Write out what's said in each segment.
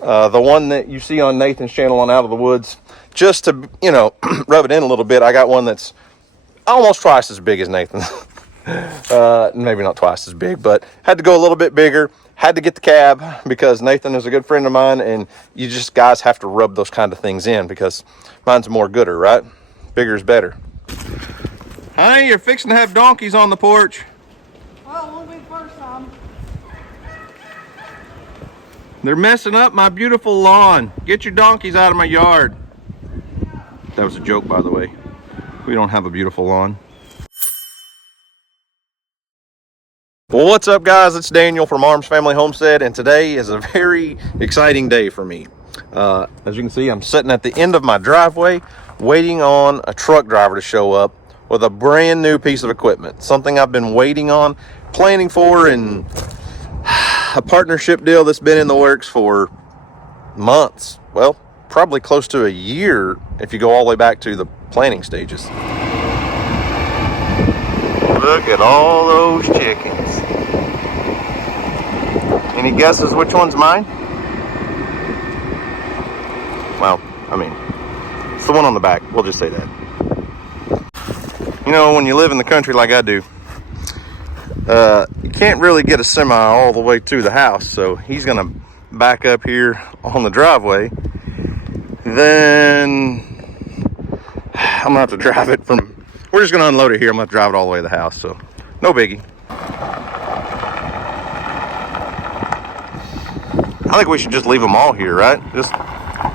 The one that you see on Nathan's channel on Out of the Woods, just to, you know, rub it in a little bit. I got one that's almost twice as big as Nathan's. Maybe not twice as big, but had to go a little bit bigger. Had to get the cab because Nathan is a good friend of mine, and you just guys have to rub those kind of things in because mine's more gooder, right? Bigger is better. Honey, you're fixing to have donkeys on the porch. Well, it won't be the first time. They're messing up my beautiful lawn. Get your donkeys out of my yard. That was a joke, by the way. We don't have a beautiful lawn. Well, what's up, guys? It's Daniel from Arms Family Homestead, and today is a very exciting day for me. As you can see, I'm sitting at the end of my driveway waiting on a truck driver to show up with a brand new piece of equipment. Something I've been waiting on, planning for, and a partnership deal that's been in the works for months. Well, probably close to a year if you go all the way back to the planning stages. Look at all those chickens. Any guesses which one's mine? Well, I mean, it's the one on the back. We'll just say that. You know, when you live in the country like I do, you can't really get a semi all the way to the house. So he's going to back up here on the driveway. Then I'm going to have to drive it from... We're just going to unload it here. I'm going to drive it all the way to the house. So no biggie. I think we should just leave them all here, right? Just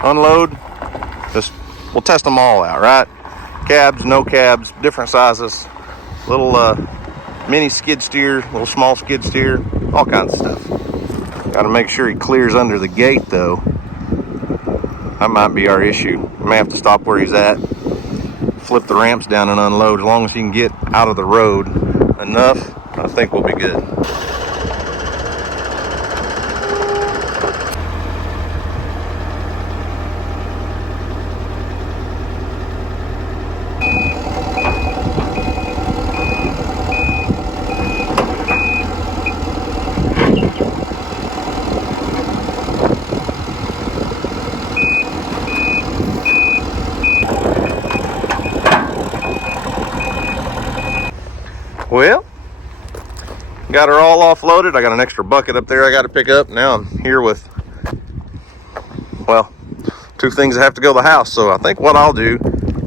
unload. We'll test them all out, right? Cabs, no cabs, different sizes. Little mini skid steer, little small skid steer, all kinds of stuff. Got to make sure he clears under the gate, though. That might be our issue. We may have to stop where he's at, flip the ramps down and unload. As long as he can get out of the road enough, I think we'll be good. Well, got her all offloaded. I got an extra bucket up there I got to pick up. Now I'm here with, well, two things that have to go to the house. So I think what I'll do,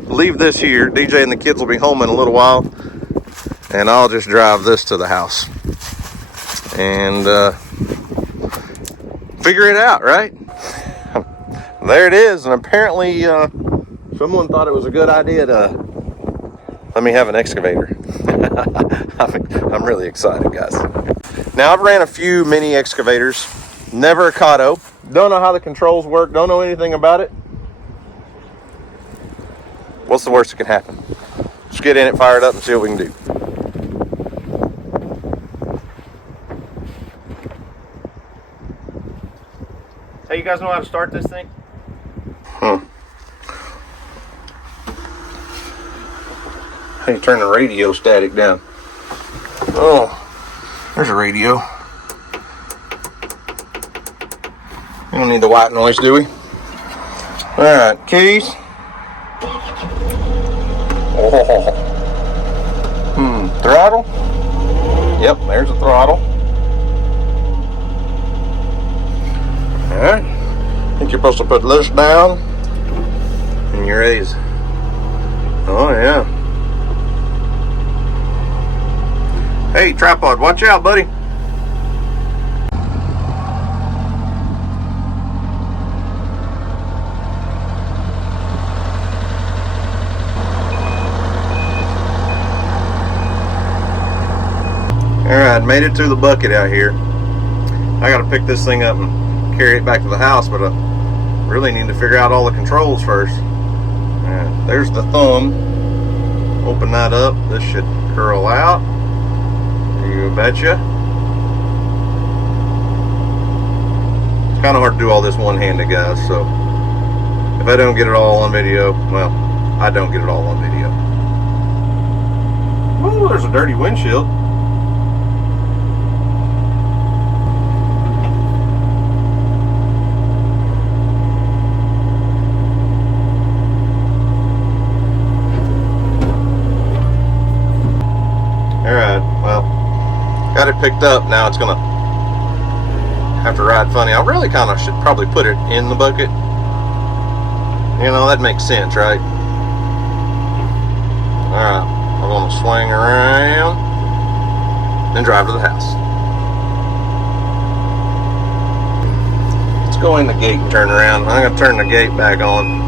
leave this here. DJ and the kids will be home in a little while, and I'll just drive this to the house and figure it out, right? There it is. And apparently someone thought it was a good idea to let me have an excavator. I'm really excited, guys. Now, I've ran a few mini excavators, never a Kato. Don't know how the controls work, don't know anything about it. What's the worst that can happen? Just get in it, fire it up, and see what we can do. Hey, you guys know how to start this thing? How you turn the radio static down? Oh, there's a radio. We don't need the white noise, do we? Alright, keys. Oh. Throttle. Yep, there's the throttle. Alright. I think you're supposed to put this down and your A's. Oh yeah. Hey, tripod, watch out, buddy. Alright, made it to the bucket out here. I gotta pick this thing up and carry it back to the house, but I really need to figure out all the controls first. Alright, there's the thumb. Open that up. This should curl out. You betcha. It's kind of hard to do all this one-handed, guys, so if I don't get it all on video, well, I don't get it all on video. Oh, there's a dirty windshield. it picked up, now it's gonna have to ride funny. I really kind of should probably put it in the bucket. You know, that makes sense, right? Alright, I'm gonna swing around and drive to the house. Let's go in the gate and turn around. I'm gonna turn the gate back on.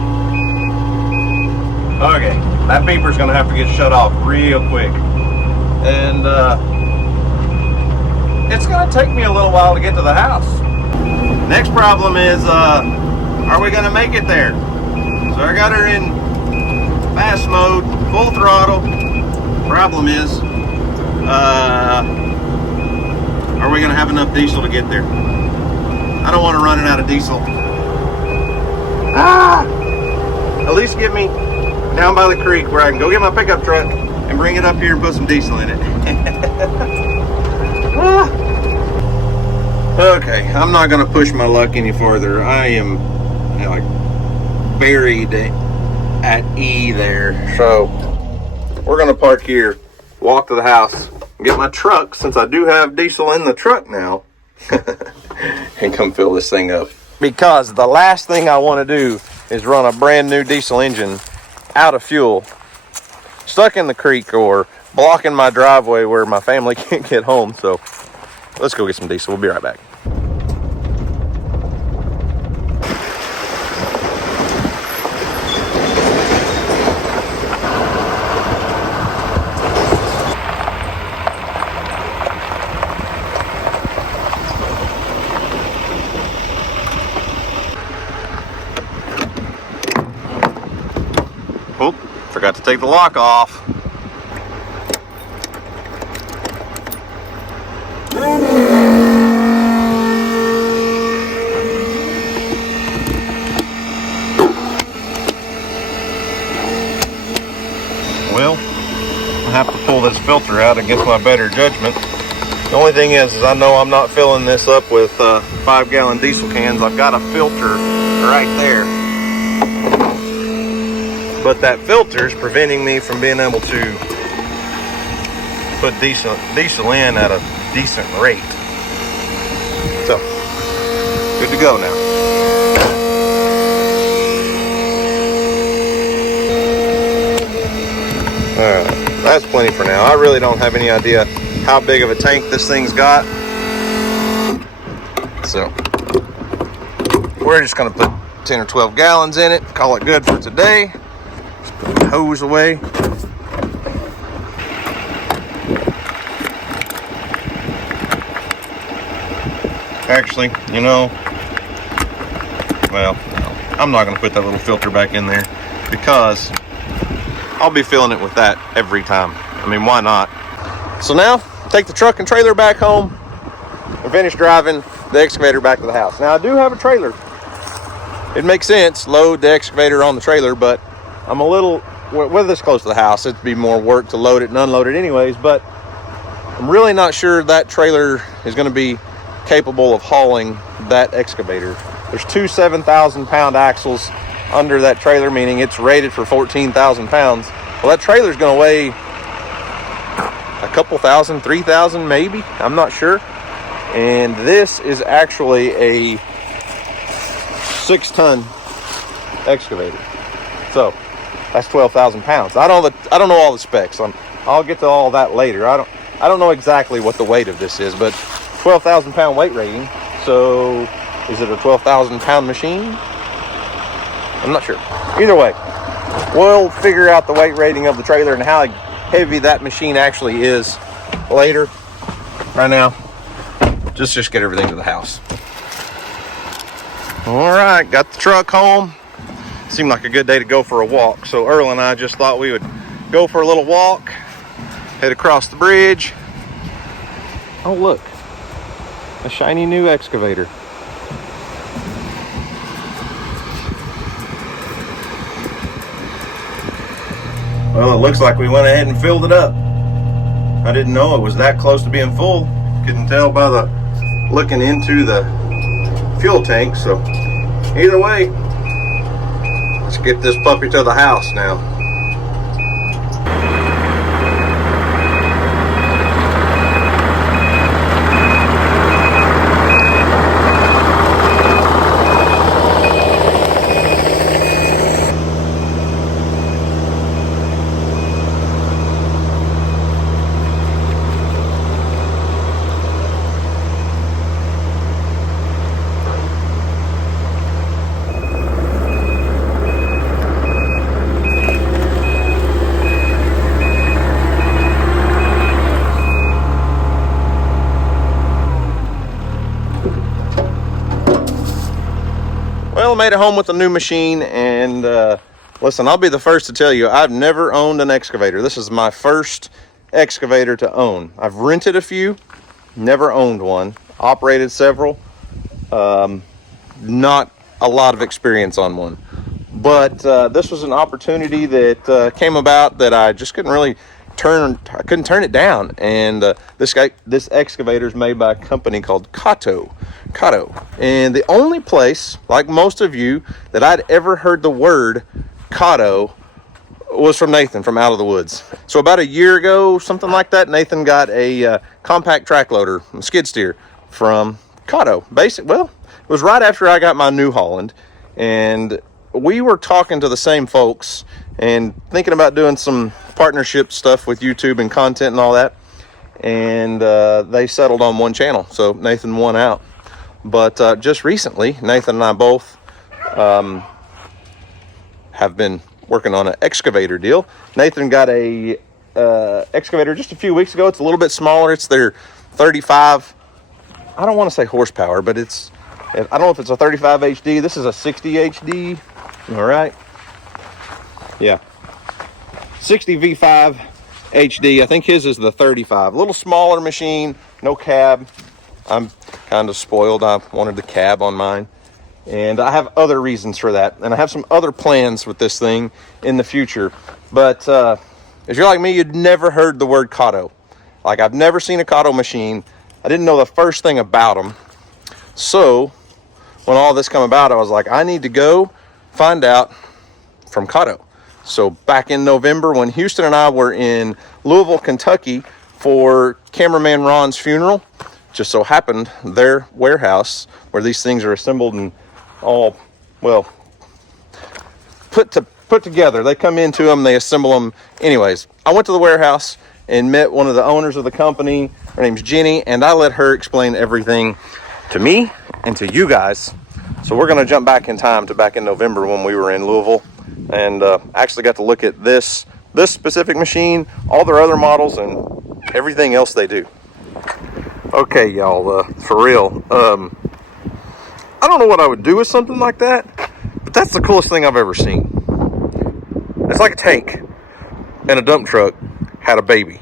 Okay, that beeper's gonna have to get shut off real quick. And it's gonna take me a little while to get to the house. Next problem is, are we gonna make it there? So I got her in fast mode, full throttle. Problem is, are we gonna have enough diesel to get there? I don't want to run it out of diesel. At least get me down by the creek where I can go get my pickup truck and bring it up here and put some diesel in it. Okay, I'm not gonna push my luck any further. I am like buried at E there. So we're gonna park here, walk to the house, get my truck, since I do have diesel in the truck now, and come fill this thing up. Because the last thing I want to do is run a brand new diesel engine out of fuel, stuck in the creek, or blocking my driveway where my family can't get home. So let's go get some diesel. We'll be right back. Oh, forgot to take the lock off. Well, I have to pull this filter out against my better judgment. The only thing is I know I'm not filling this up with 5-gallon diesel cans. I've got a filter right there. But that filter is preventing me from being able to put diesel in at a decent rate. So, good to go now. Alright, that's plenty for now. I really don't have any idea how big of a tank this thing's got. So, we're just going to put 10 or 12 gallons in it, call it good for today. Put the hose away. Actually, you know, well, no, I'm not going to put that little filter back in there because I'll be filling it with that every time. I mean, why not? So now, take the truck and trailer back home and finish driving the excavator back to the house. Now, I do have a trailer. It makes sense, load the excavator on the trailer, but I'm a little, with this close to the house, it'd be more work to load it and unload it anyways, but I'm really not sure that trailer is going to be capable of hauling that excavator. There's two 7,000-pound axles under that trailer, meaning it's rated for 14,000 pounds. Well, that trailer's going to weigh a couple thousand, 3,000 maybe, I'm not sure. And this is actually a 6-ton excavator. So that's 12,000 pounds. I don't know all the specs. I'll get to all that later. I don't know exactly what the weight of this is, but 12,000 pound weight rating. So is it a 12,000 pound machine? I'm not sure. Either way, we'll figure out the weight rating of the trailer and how heavy that machine actually is later. Right now, just get everything to the house. All right, got the truck home. Seemed like a good day to go for a walk. So Earl and I just thought we would go for a little walk, head across the bridge. Oh, look, a shiny new excavator. Well, it looks like we went ahead and filled it up. I didn't know it was that close to being full. Couldn't tell by the looking into the fuel tank. So either way, let's get this puppy to the house now. Well, I made it home with a new machine, and listen, I'll be the first to tell you, I've never owned an excavator. This is my first excavator to own. I've rented a few, never owned one, operated several, not a lot of experience on one. But this was an opportunity that came about that I just couldn't turn it down. And this excavator is made by a company called Kato. And the only place, like most of you, that I'd ever heard the word Kato was from Nathan from Out of the Woods. So about a year ago, something like that, Nathan got a compact track loader, skid steer from Kato. It was right after I got my New Holland, and we were talking to the same folks and thinking about doing some partnership stuff with YouTube and content and all that. And they settled on one channel, so Nathan won out. But just recently, Nathan and I both have been working on an excavator deal. Nathan got a excavator just a few weeks ago. It's a little bit smaller. It's their 35, I don't want to say horsepower, but I don't know if it's a 35 HD. This is a 60 HD. All right. Yeah. 60 V5 HD. I think his is the 35. A little smaller machine, no cab. I'm kind of spoiled. I wanted the cab on mine. And I have other reasons for that. And I have some other plans with this thing in the future. But if you're like me, you'd never heard the word Kato. Like, I've never seen a Kato machine. I didn't know the first thing about them. So when all this came about, I was like, I need to go find out from Kato. So back in November, when Houston and I were in Louisville, Kentucky for cameraman Ron's funeral, just so happened their warehouse where these things are assembled and all, well, put together. They come into them, they assemble them. Anyways, I went to the warehouse and met one of the owners of the company. Her name's Jenny, and I let her explain everything to me and to you guys. So we're going to jump back in time to back in November when we were in Louisville, and actually got to look at this specific machine, all their other models, and everything else they do. Okay, y'all, for real, I don't know what I would do with something like that, but that's the coolest thing I've ever seen. It's like a tank and a dump truck had a baby.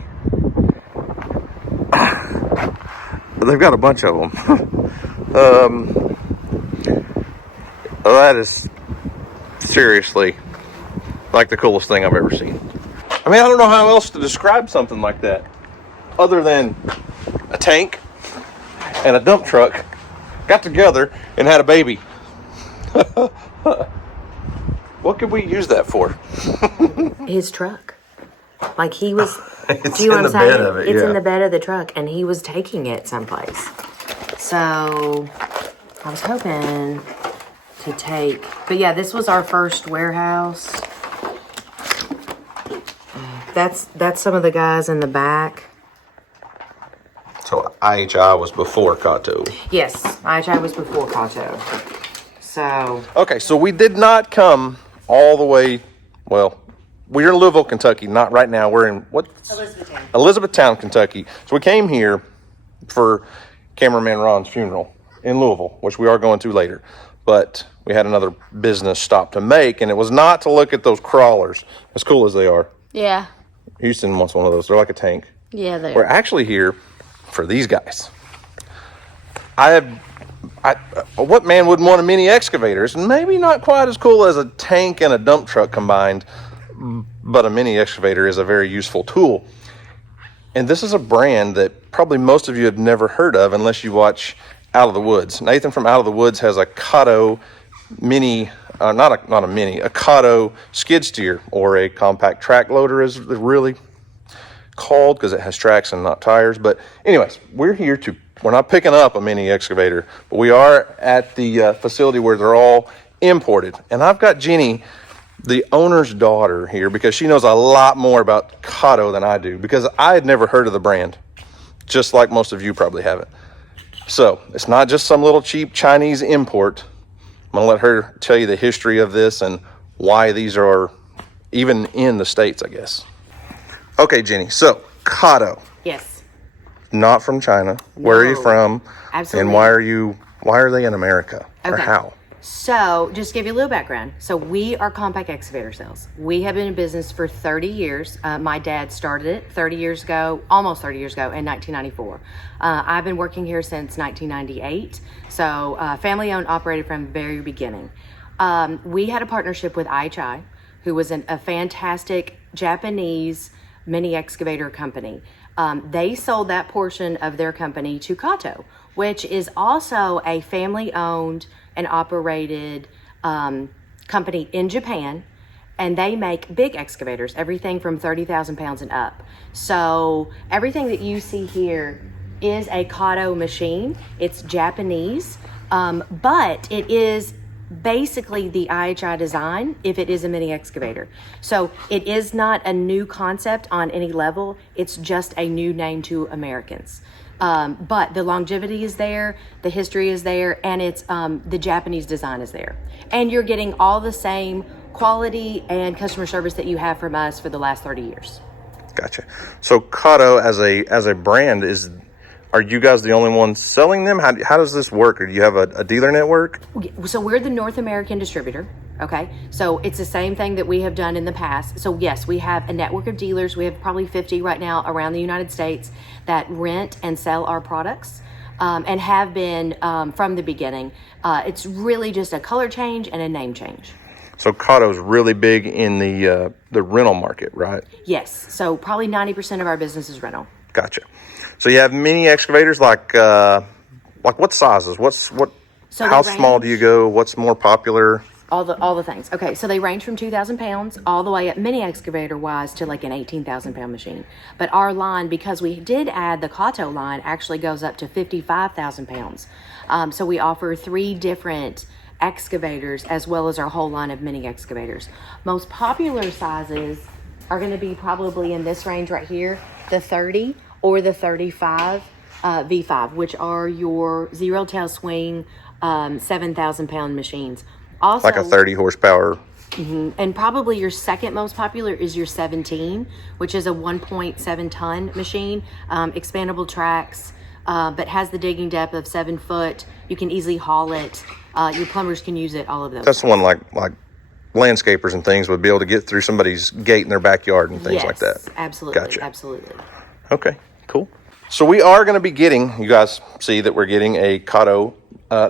They've got a bunch of them. That is seriously like the coolest thing I've ever seen. I mean, I don't know how else to describe something like that other than a tank and a dump truck got together and had a baby. What could we use that for? His truck. Like, he was, It's do you know in what the I'm saying? bed of it, It's yeah. in the bed of the truck, and he was taking it someplace. So I was hoping to take, but yeah, this was our first warehouse. That's some of the guys in the back. So IHI was before Kato. Yes, IHI was before Kato. So Okay, so we did not come all the way, well, we're in Louisville, Kentucky. Not right now. We're in, Elizabethtown, Kentucky. So we came here for cameraman Ron's funeral in Louisville, which we are going to later. But we had another business stop to make, and it was not to look at those crawlers, as cool as they are. Yeah. Houston wants one of those. They're like a tank. Yeah, they We're are. actually here for these guys. What man wouldn't want a mini excavator? It's maybe not quite as cool as a tank and a dump truck combined, but a mini excavator is a very useful tool. And this is a brand that probably most of you have never heard of unless you watch Out of the Woods. Nathan from Out of the Woods has a Kato mini, a Kato skid steer, or a compact track loader is really called because it has tracks and not tires. But anyways, we're not picking up a mini excavator, but we are at the facility where they're all imported. And I've got Jenny, the owner's daughter, here because she knows a lot more about Kato than I do, because I had never heard of the brand, just like most of you probably haven't. So it's not just some little cheap Chinese import. I'm going to let her tell you the history of this and why these are even in the States, I guess. Okay, Jenny, so Kato, yes, not from China. Where are you No. from? Absolutely. And why are they in America? Or Okay. how? So, just to give you a little background. So, we are compact excavator sales. We have been in business for 30 years. My dad started it 30 years ago, almost 30 years ago in 1994. I've been working here since 1998. So, family owned, operated from the very beginning. We had a partnership with IHI, who was a fantastic Japanese mini excavator company. They sold that portion of their company to Kato, which is also a family-owned and operated company in Japan, and they make big excavators, everything from 30,000 pounds and up. So everything that you see here is a Kato machine. It's Japanese, but it is basically the IHI design if it is a mini excavator. So it is not a new concept on any level. It's just a new name to Americans. But the longevity is there, the history is there, and it's the Japanese design is there. And you're getting all the same quality and customer service that you have from us for the last 30 years. Gotcha. So Kato as a brand are you guys the only ones selling them? How does this work? Or do you have a dealer network? So we're the North American distributor. Okay. So it's the same thing that we have done in the past. So yes, we have a network of dealers. We have probably 50 right now around the United States that rent and sell our products, and have been from the beginning. It's really just a color change and a name change. So Kato's really big in the rental market, right? Yes. So probably 90% of our business is rental. Gotcha. So you have mini excavators like what sizes? How small do you go? What's more popular? All the things. Okay, so they range from 2,000 pounds all the way up mini excavator wise to like an 18,000 pound machine. But our line, because we did add the Kato line, actually goes up to 55,000 pounds. So we offer 3 different excavators as well as our whole line of mini excavators. Most popular sizes are going to be probably in this range right here, the 30 or the 35 V5, which are your zero tail swing 7,000 pound machines. Also, like a 30 horsepower. Mm-hmm. And probably your second most popular is your 17, which is a 1.7 ton machine, expandable tracks, but has the digging depth of 7 foot. You can easily haul it. Your plumbers can use it, all of those. That's the one like landscapers and things would be able to get through somebody's gate in their backyard and things like that. Yes, absolutely. Gotcha. Absolutely. Okay, cool. So we are going to be getting, you guys see that we're getting a Kato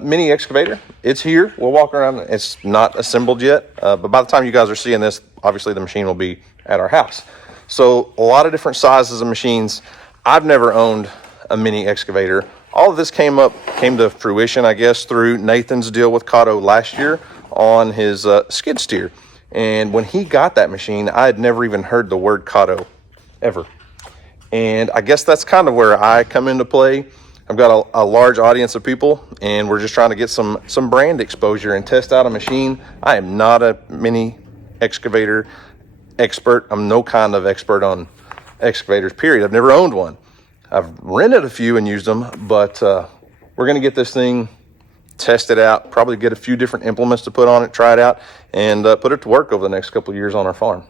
mini excavator. It's here. We'll walk around. It's not assembled yet, but by the time you guys are seeing this, obviously the machine will be at our house. So a lot of different sizes of machines. I've never owned a mini excavator. All of this came to fruition, I guess, through Nathan's deal with Kato last year on his skid steer. And when he got that machine, I had never even heard the word Kato ever. And I guess that's kind of where I come into play. I've got a large audience of people, and we're just trying to get some brand exposure and test out a machine. I am not a mini excavator expert. I'm no kind of expert on excavators, period. I've never owned one. I've rented a few and used them, but we're going to get this thing tested out, probably get a few different implements to put on it, try it out, and put it to work over the next couple of years on our farm.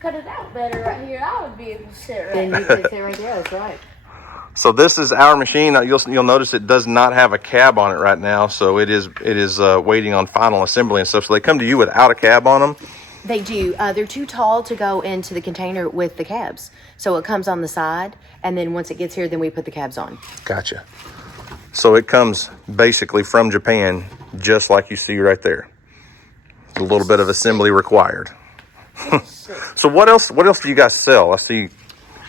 Cut it out better right here. I would be able to sit right Then you could sit right there. That's right. So this is our machine. You'll notice it does not have a cab on it right now, so it is waiting on final assembly and stuff. So they come to you without a cab on them. They do. They're too tall to go into the container with the cabs, so it comes on the side, and then once it gets here, then we put the cabs on. Gotcha. So it comes basically from Japan, just like you see right there. A little bit of assembly required. So what else do you guys sell? I see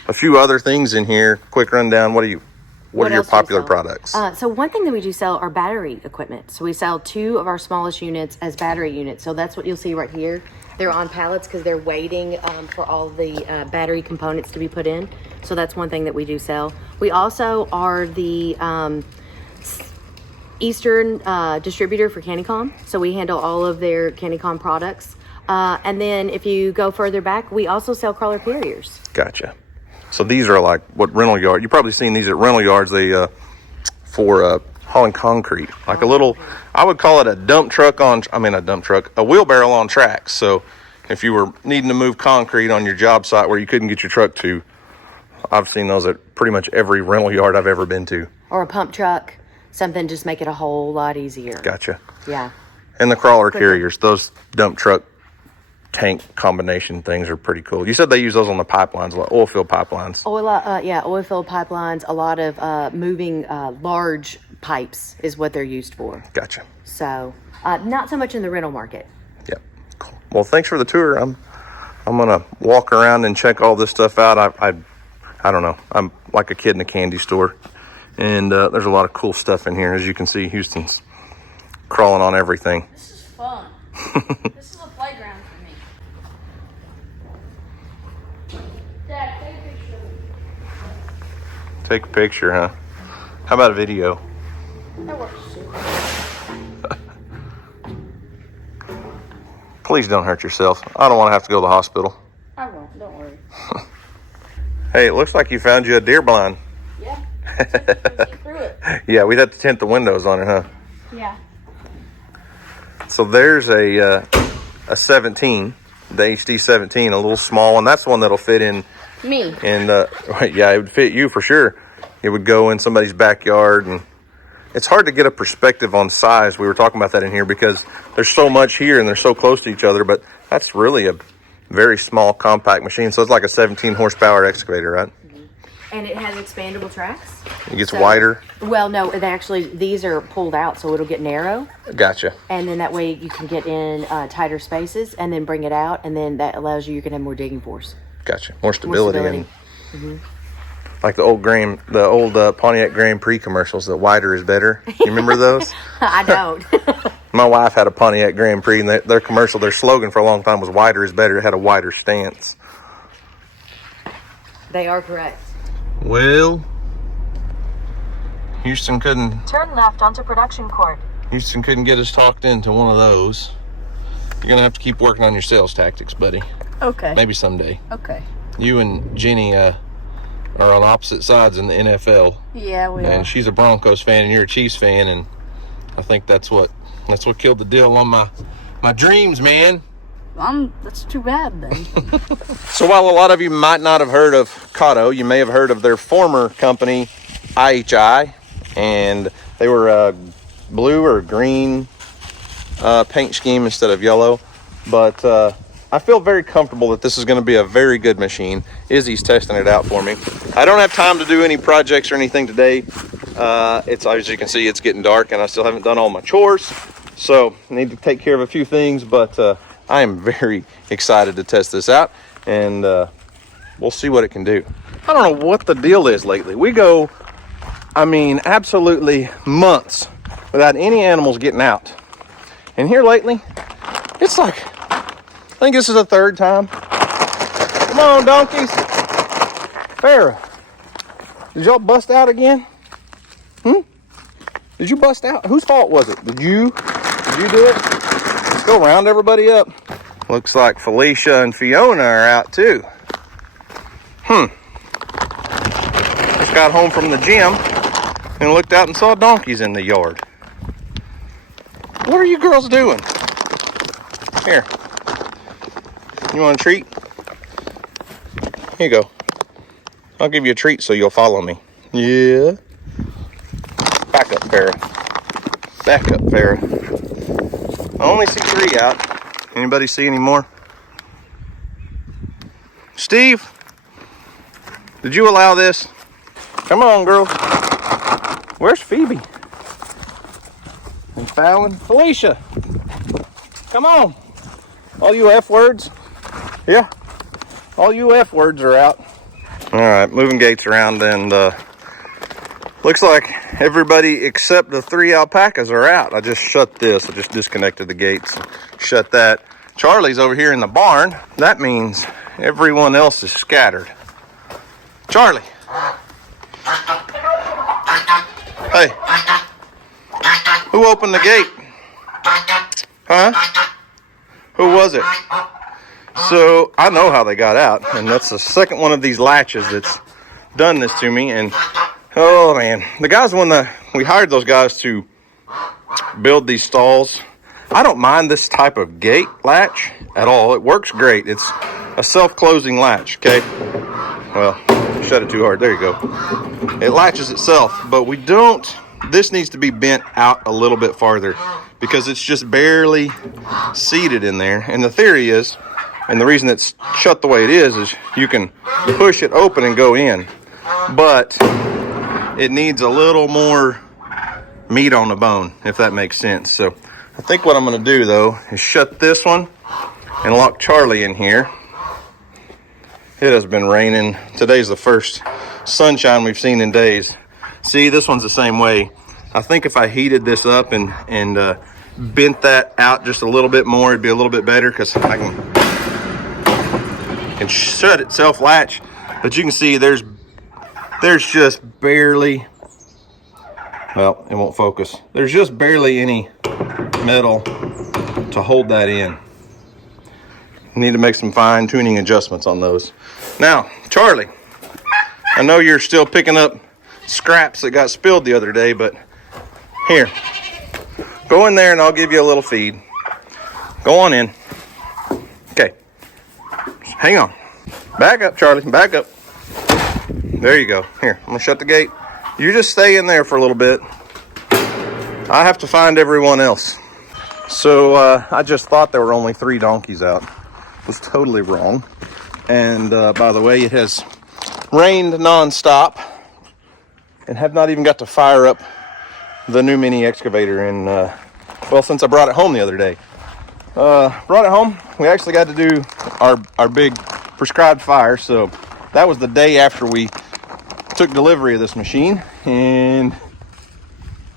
a few other things in here. Quick rundown. What are your popular products? So one thing that we do sell are battery equipment. So we sell 2 of our smallest units as battery units. So that's what you'll see right here. They're on pallets because they're waiting for all the battery components to be put in. So that's one thing that we do sell. We also are the Eastern distributor for Canicom. So we handle all of their Canicom products. And then if you go further back, we also sell crawler carriers. Gotcha. So these are like what rental yard. You've probably seen these at rental yards. They for hauling concrete, like a little. I would call it a a wheelbarrow on tracks. So if you were needing to move concrete on your job site where you couldn't get your truck to, I've seen those at pretty much every rental yard I've ever been to. Or a pump truck, something just make it a whole lot easier. Gotcha. Yeah. And the crawler carriers, those dump truck tank combination things are pretty cool. You said they use those on the pipelines, like oil field pipelines. Oil field pipelines. A lot of moving large pipes is what they're used for. Gotcha. So not so much in the rental market. Yep. Cool. Well, thanks for the tour. I'm gonna walk around and check all this stuff out. I don't know. I'm like a kid in a candy store, and there's a lot of cool stuff in here. As you can see, Houston's crawling on everything. This is fun. This is a playground for me. Dad, take a picture of me. Take a picture, huh? How about a video? That works too. Please don't hurt yourself. I don't want to have to go to the hospital. I won't. Don't worry. Hey, it looks like you found you a deer blind. Yeah. See through it. Yeah, we'd have to tint the windows on it, huh? Yeah. So there's a 17, the HD 17, a little small one. That's the one that'll fit in. Me. And yeah, it would fit you for sure. It would go in somebody's backyard, and it's hard to get a perspective on size. We were talking about that in here because there's so much here and they're so close to each other, but that's really a very small compact machine. So it's like a 17 horsepower excavator, right? And it has expandable tracks. It gets wider. Well, no, these are pulled out, so it'll get narrow. Gotcha. And then that way you can get in tighter spaces and then bring it out, and then that allows you can have more digging force. Gotcha. More stability. And, like the old Pontiac Grand Prix commercials, that wider is better. You remember those? I don't. My wife had a Pontiac Grand Prix, and their commercial, their slogan for a long time was wider is better. It had a wider stance. They are correct. Well, Houston couldn't Turn left onto Production Court. get us talked into one of those. You're gonna have to keep working on your sales tactics, buddy. Okay. Maybe someday. Okay. You and Jenny are on opposite sides in the NFL. Yeah, we And are. she's a Broncos fan and you're a Chiefs fan, and I think that's what killed the deal on my dreams, man. That's too bad then. So while a lot of you might not have heard of Kato, you may have heard of their former company, IHI, and they were a blue or green paint scheme instead of yellow. But I feel very comfortable that this is going to be a very good machine. Izzy's testing it out for me. I don't have time to do any projects or anything today. It's, as you can see, it's getting dark and I still haven't done all my chores. So I need to take care of a few things, but I am very excited to test this out, and we'll see what it can do. I don't know what the deal is lately. We go, absolutely months without any animals getting out. And here lately, it's like, I think this is the third time. Come on, donkeys. Farrah, did y'all bust out again? Did you bust out? Whose fault was it? Did you do it? Let's go round everybody up. Looks like Felicia and Fiona are out too. Just got home from the gym and looked out and saw donkeys in the yard. What are you girls doing? Here. You want a treat? Here you go. I'll give you a treat so you'll follow me. Yeah. Back up, Farrah. Back up, Farrah. I only see 3 out. Anybody see any more? Steve, did you allow this? Come on, girl. Where's Phoebe? And Fallon? Felicia, come on. All you F words? Yeah. All you F words are out. All right, moving gates around, and looks like everybody except the 3 alpacas are out. I just shut this. I just disconnected the gates. Shut that. Charlie's over here in the barn. That means everyone else is scattered. Charlie. Hey. Who opened the gate? Huh? Who was it? So I know how they got out, and that's the second one of these latches that's done this to me. And oh man, the guys, when we hired those guys to build these stalls, I don't mind this type of gate latch at all. It works great. It's a self-closing latch, okay? Well, shut it too hard. There you go. It latches itself, but we don't, this needs to be bent out a little bit farther because it's just barely seated in there. And the theory is, and the reason it's shut the way it is you can push it open and go in. But it needs a little more meat on the bone, if that makes sense. So I think what I'm going to do, though, is shut this one and lock Charlie in here. It has been raining. Today's the first sunshine we've seen in days. See, this one's the same way. I think if I heated this up and bent that out just a little bit more, it'd be a little bit better, because I can shut it self-latch. But you can see there's just barely, well, it won't focus. There's just barely any metal to hold that in. Need to make some fine-tuning adjustments on those. Now, Charlie, I know you're still picking up scraps that got spilled the other day, but here, go in there and I'll give you a little feed. Go on in. Okay, hang on. Back up, Charlie, back up. There you go. Here, I'm gonna shut the gate. You just stay in there for a little bit. I have to find everyone else. So I just thought there were only 3 donkeys out. Was totally wrong. And by the way, it has rained nonstop and have not even got to fire up the new mini excavator in well, since I brought it home the other day. Brought it home, we actually got to do our big prescribed fire. So that was the day after we took delivery of this machine, and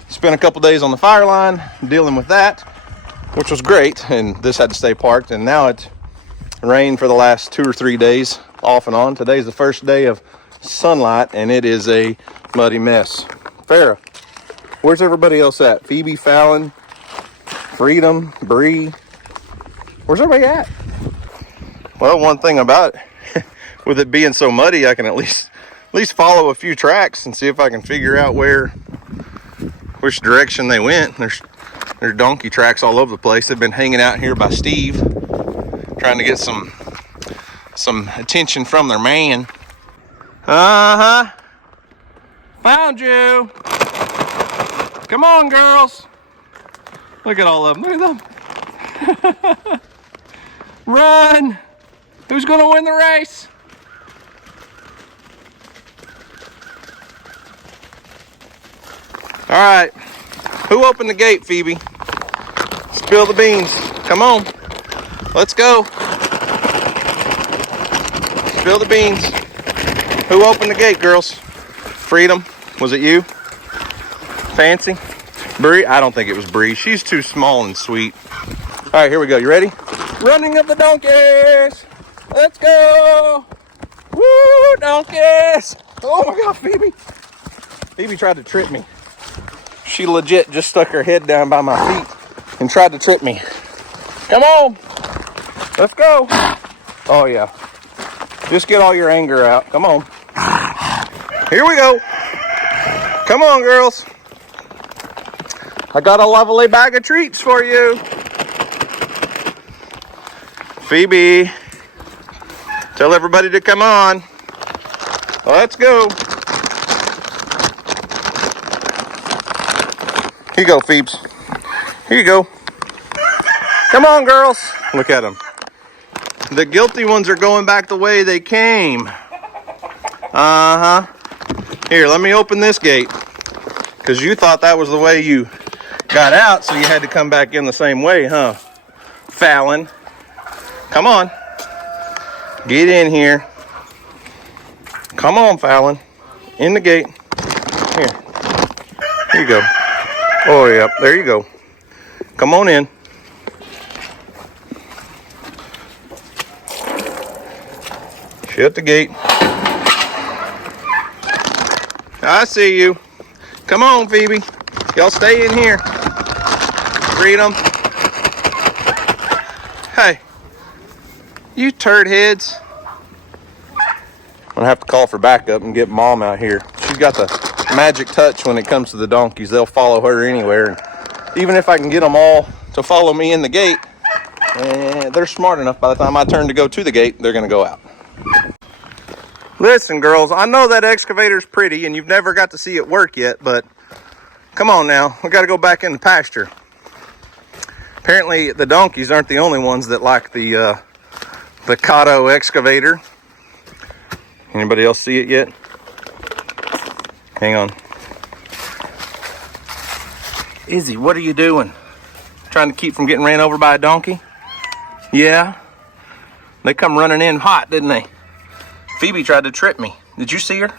spent a couple days on the fire line dealing with that, which was great. And this had to stay parked, and now it rained for the last 2 or 3 days off and on. Today's the first day of sunlight, and it is a muddy mess. Farrah, where's everybody else at? Phoebe, Fallon, Freedom, Bree, where's everybody at? Well, one thing about it, with it being so muddy, I can at least follow a few tracks and see if I can figure out which direction they went. There's donkey tracks all over the place. They've been hanging out here by Steve, trying to get some attention from their man. Found you. Come on, girls. Look at all of them. Look at them. Run. Who's gonna win the race? All right. Who opened the gate, Phoebe? Spill the beans. Come on. Let's go. Spill the beans. Who opened the gate, girls? Freedom. Was it you? Fancy? Bree? I don't think it was Bree. She's too small and sweet. All right, here we go. You ready? Running of the donkeys. Let's go. Woo, donkeys. Oh my God, Phoebe. Phoebe tried to trip me. She legit just stuck her head down by my feet and tried to trip me. Come on. Let's go. Oh yeah. Just get all your anger out. Come on. Here we go. Come on, girls. I got a lovely bag of treats for you. Phoebe, tell everybody to come on. Let's go. Here you go, Phoebes. Here you go. Come on, girls. Look at them. The guilty ones are going back the way they came. Here, let me open this gate, because you thought that was the way you got out, so you had to come back in the same way, huh? Fallon. Come on. Get in here. Come on, Fallon. In the gate. Here. Here you go. Oh, yeah. There you go. Come on in. Shut the gate. I see you. Come on, Phoebe. Y'all stay in here. Freedom. Hey. You turd heads. I'm gonna have to call for backup and get Mom out here. She's got the magic touch when it comes to the donkeys. They'll follow her anywhere. And even if I can get them all to follow me in the gate, they're smart enough by the time I turn to go to the gate, they're gonna go out. Listen, girls, I know that excavator's pretty and you've never got to see it work yet, but come on now, we gotta go back in the pasture. Apparently the donkeys aren't the only ones that like the Kato excavator. Anybody else see it yet? Hang on. Izzy, what are you doing? Trying to keep from getting ran over by a donkey? Yeah. They come running in hot, didn't they? Phoebe tried to trip me. Did you see her?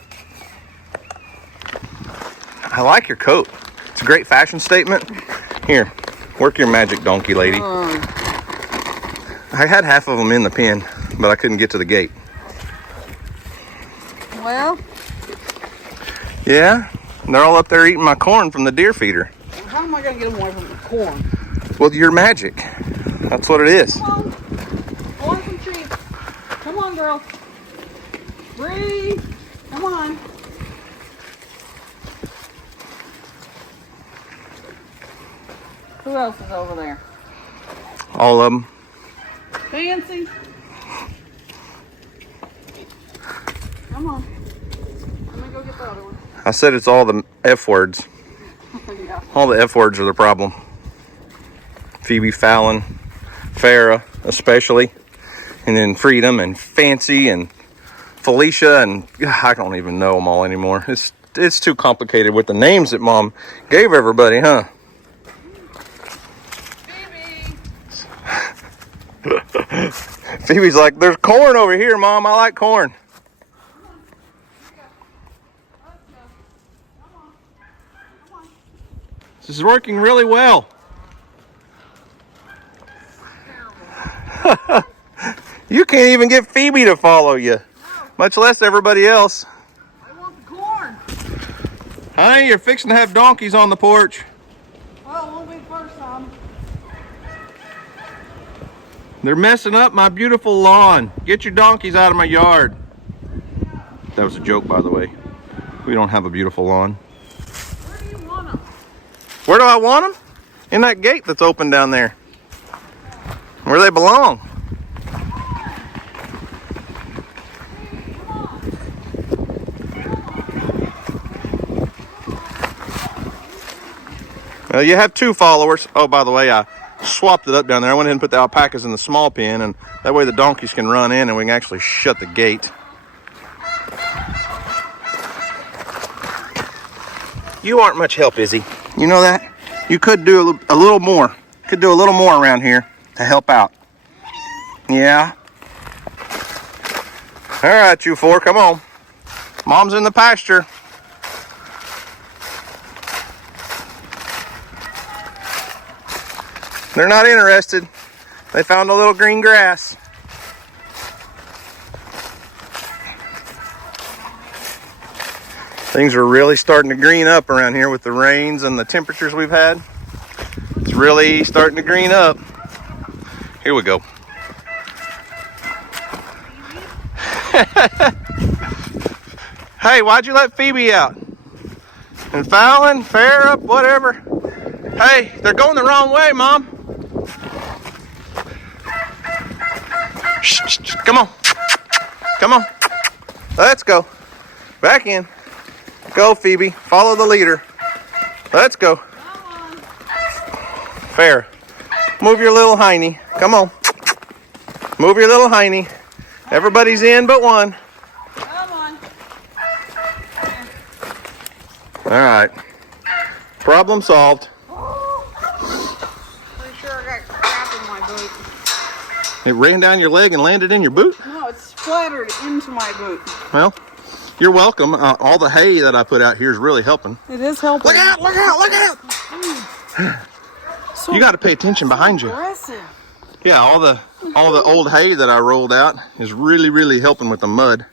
I like your coat. It's a great fashion statement. Here, work your magic, donkey lady. I had half of them in the pen, but I couldn't get to the gate. Well, Yeah, they're all up there eating my corn from the deer feeder. how am I going to get them away from the corn? Well, you're magic. That's what it is. Come on. I want some treats. Come on, girl. Breathe. Come on. Who else is over there? All of them. Fancy. Come on. Let me go get the other one. I said it's all the F words. Yeah. All the F words are the problem. Phoebe, Fallon, Farrah especially, and then Freedom and Fancy and Felicia, and I don't even know them all anymore. It's too complicated with the names that Mom gave everybody, huh? Phoebe. Phoebe's like, there's corn over here, Mom. I like corn. This is working really well. You can't even get Phoebe to follow you, much less everybody else. I want the corn. Honey, you're fixing to have donkeys on the porch. Well, it won't be the first time. They're messing up my beautiful lawn. Get your donkeys out of my yard. That was a joke, by the way. We don't have a beautiful lawn. Where do you want them? Where do I want them? In that gate that's open down there. Where they belong. You have 2 followers. Oh, by the way, I swapped it up down there. I went ahead and put the alpacas in the small pen, and that way the donkeys can run in and we can actually shut the gate. You aren't much help, Izzy. You know that? You could do a little more. Could do a little more around here to help out. Yeah. All right, you 4, come on. Mom's in the pasture. They're not interested. They found a little green grass. Things are really starting to green up around here with the rains and the temperatures we've had. It's really starting to green up. Here we go. Hey, why'd you let Phoebe out? And Fallon, Farrah, whatever. Hey, they're going the wrong way, Mom. Shh, come on. Come on. Let's go. Back in. Go, Phoebe. Follow the leader. Let's go. Farrah, move your little hiney. Come on. Move your little hiney. Everybody's in but one. Come on. All right. Problem solved. Pretty sure I got crap in my boot. It ran down your leg and landed in your boot? No, it's splattered into my boot. Well, you're welcome. All the hay that I put out here is really helping. It is helping. Look out, look out, look out! So You got to pay attention behind you. aggressive. Yeah, all the old hay that I rolled out is really helping with the mud.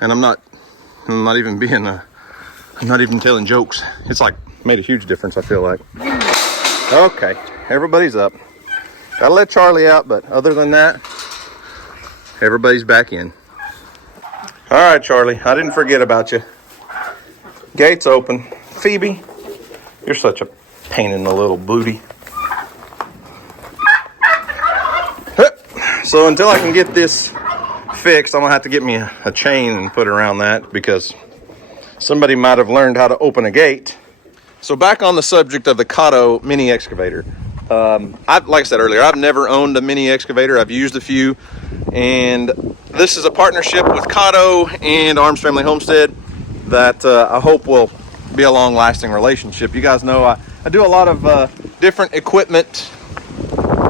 And I'm not even telling jokes. It's like made a huge difference, I feel like. Okay, everybody's up. Gotta let Charlie out, but other than that, everybody's back in. All right, Charlie, I didn't forget about you. Gate's open. Phoebe, you're such a pain in the little booty. So until I can get this fixed, I'm gonna have to get me a chain and put around that because somebody might have learned how to open a gate. So back on the subject of the Kato mini excavator. Like I said earlier, I've never owned a mini excavator. I've used a few, and this is a partnership with Kato and Arms Family Homestead that I hope will be a long-lasting relationship. You guys know I do a lot of different equipment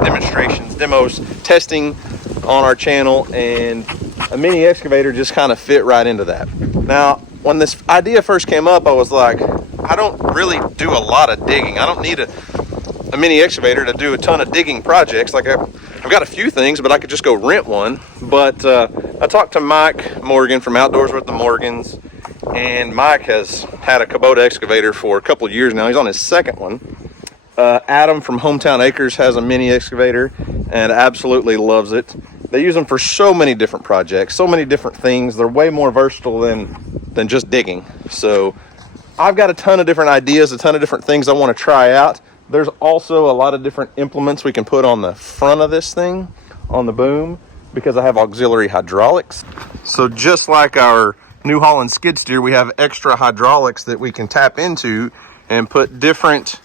demonstrations, demos, testing on our channel, and a mini excavator just kind of fit right into that. Now, when this idea first came up, I was like, I don't really do a lot of digging. I don't need a mini excavator to do a ton of digging projects. Like I've got a few things, but I could just go rent one. But I talked to Mike Morgan from Outdoors with the Morgans, and Mike has had a Kubota excavator for a couple of years now. He's on his second one. Adam from Hometown Acres has a mini excavator and absolutely loves it. They use them for so many different projects, so many different things. They're way more versatile than just digging. So I've got a ton of different ideas, a ton of different things I want to try out. There's also a lot of different implements we can put on the front of this thing, on the boom, because I have auxiliary hydraulics. So just like our New Holland skid steer, we have extra hydraulics that we can tap into and put different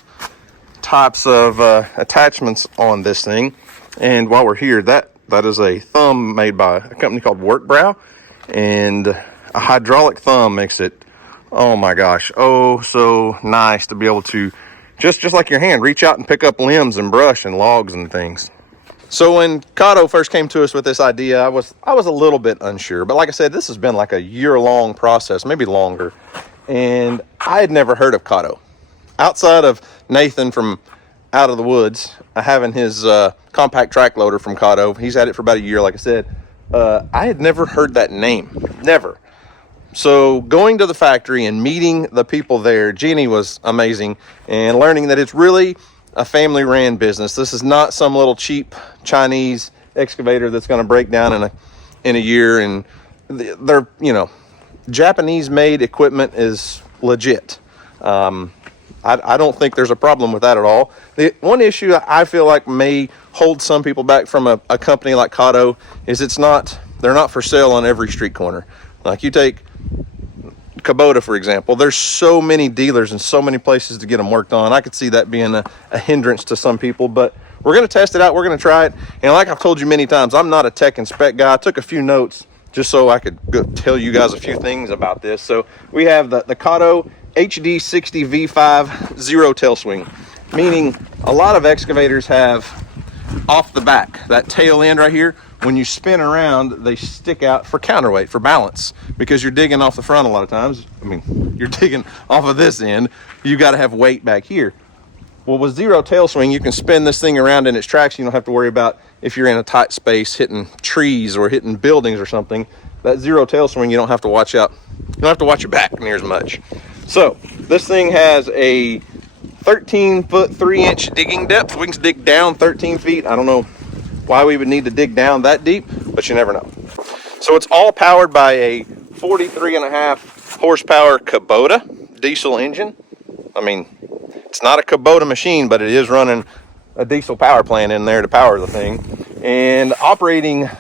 types of attachments on this thing. And while we're here, that is a thumb made by a company called Workbrow, and a hydraulic thumb makes it, oh my gosh, oh so nice to be able to just like your hand, reach out and pick up limbs and brush and logs and things. So when Kato first came to us with this idea, I was a little bit unsure, but like I said, this has been like a year-long process, maybe longer, and I had never heard of Kato outside of Nathan from Out of the Woods having his compact track loader from Kato. He's had it for about a year, like I said. I had never heard that name, never. So going to the factory and meeting the people there, Jeannie was amazing, and learning that it's really a family-ran business. This is not some little cheap Chinese excavator that's going to break down in a year. And they're, Japanese-made equipment is legit. I don't think there's a problem with that at all. The one issue I feel like may hold some people back from a company like Kato is they're not for sale on every street corner. Like you take Kubota, for example, there's so many dealers and so many places to get them worked on. I could see that being a hindrance to some people, but we're going to test it out. We're going to try it. And like I've told you many times, I'm not a tech and spec guy. I took a few notes just so I could tell you guys a few things about this. So we have the Kato HD60 V5 zero tail swing, meaning a lot of excavators have off the back, that tail end right here, when you spin around, they stick out for counterweight, for balance, because you're digging off the front a lot of times. I mean, you're digging off of this end, you got to have weight back here. Well, with zero tail swing, you can spin this thing around in its tracks. You don't have to worry about if you're in a tight space hitting trees or hitting buildings or something. That zero tail swing, you don't have to watch out. You don't have to watch your back near as much. So this thing has a 13-foot 3-inch digging depth. We can dig down 13 feet. I don't know why we would need to dig down that deep, but you never know. So it's all powered by a 43.5 horsepower Kubota diesel engine. I mean, it's not a Kubota machine, but it is running a diesel power plant in there to power the thing, and operating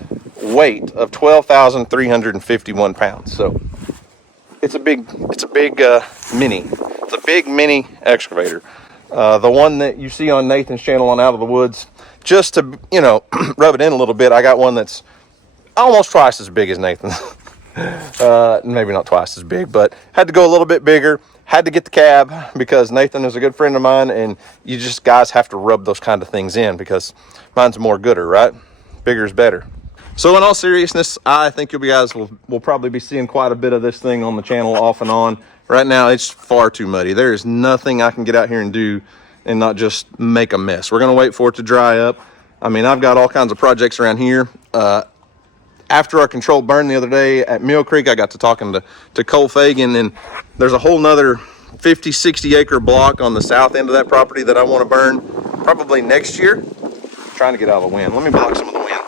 weight of 12,351 pounds. So it's a big mini. It's a big mini excavator. The one that you see on Nathan's channel on Out of the Woods, just to, rub it in a little bit, I got one that's almost twice as big as Nathan's. Maybe not twice as big, but had to go a little bit bigger. Had to get the cab because Nathan is a good friend of mine, and you just guys have to rub those kind of things in because mine's more gooder, right? Bigger is better. So in all seriousness, I think you guys will probably be seeing quite a bit of this thing on the channel off and on. Right now, it's far too muddy. There is nothing I can get out here and do and not just make a mess. We're going to wait for it to dry up. I mean, I've got all kinds of projects around here. After our controlled burn the other day at Mill Creek, I got to talking to Cole Fagan, and there's a whole nother 50, 60 acre block on the south end of that property that I want to burn probably next year. I'm trying to get out of the wind. Let me block some of the wind.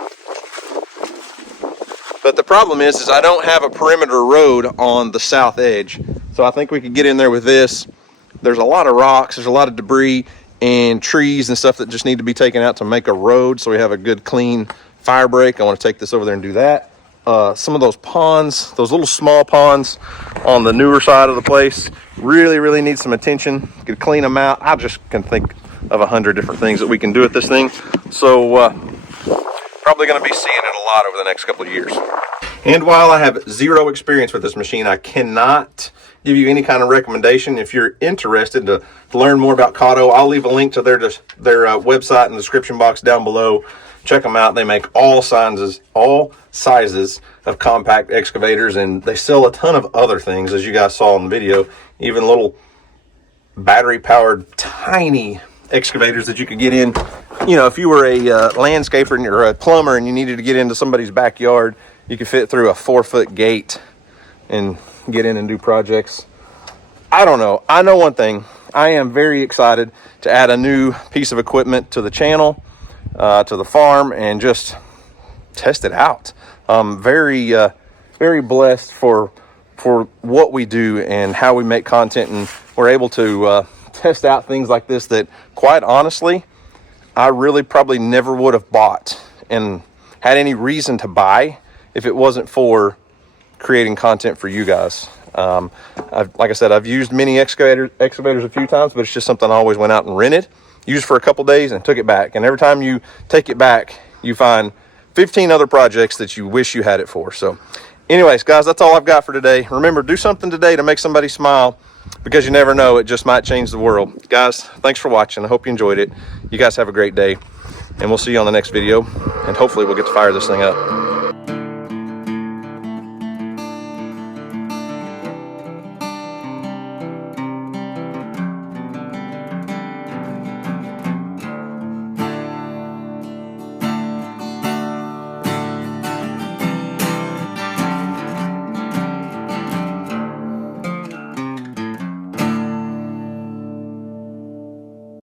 But the problem is I don't have a perimeter road on the south edge. So I think we could get in there with this. There's a lot of rocks, there's a lot of debris and trees and stuff that just need to be taken out to make a road so we have a good clean fire break. I want to take this over there and do that. Some of those ponds, those little small ponds on the newer side of the place, really need some attention. Could clean them out. I just can think of 100 different things that we can do with this thing. So probably going to be seeing it a lot over the next couple of years. And while I have zero experience with this machine, I cannot give you any kind of recommendation. If you're interested to learn more about Kato, I'll leave a link to their website in the description box down below. Check them out. They make all sizes of compact excavators, and they sell a ton of other things, as you guys saw in the video, even little battery powered tiny excavators that you could get in. You know, if you were a landscaper and you're a plumber and you needed to get into somebody's backyard, you could fit through a 4-foot gate and get in and do projects. I don't know. I know one thing. I am very excited to add a new piece of equipment to the channel, to the farm, and just test it out. Very blessed for what we do and how we make content, and we're able to test out things like this that, quite honestly, I really probably never would have bought and had any reason to buy if it wasn't for creating content for you guys. Like I said, I've used mini excavators a few times, but it's just something I always went out and rented, used for a couple days, and took it back. And every time you take it back, you find 15 other projects that you wish you had it for. So anyways, guys, that's all I've got for today. Remember, do something today to make somebody smile, because you never know, it just might change the world. Guys, thanks for watching. I hope you enjoyed it. You guys have a great day, and we'll see you on the next video, and hopefully we'll get to fire this thing up.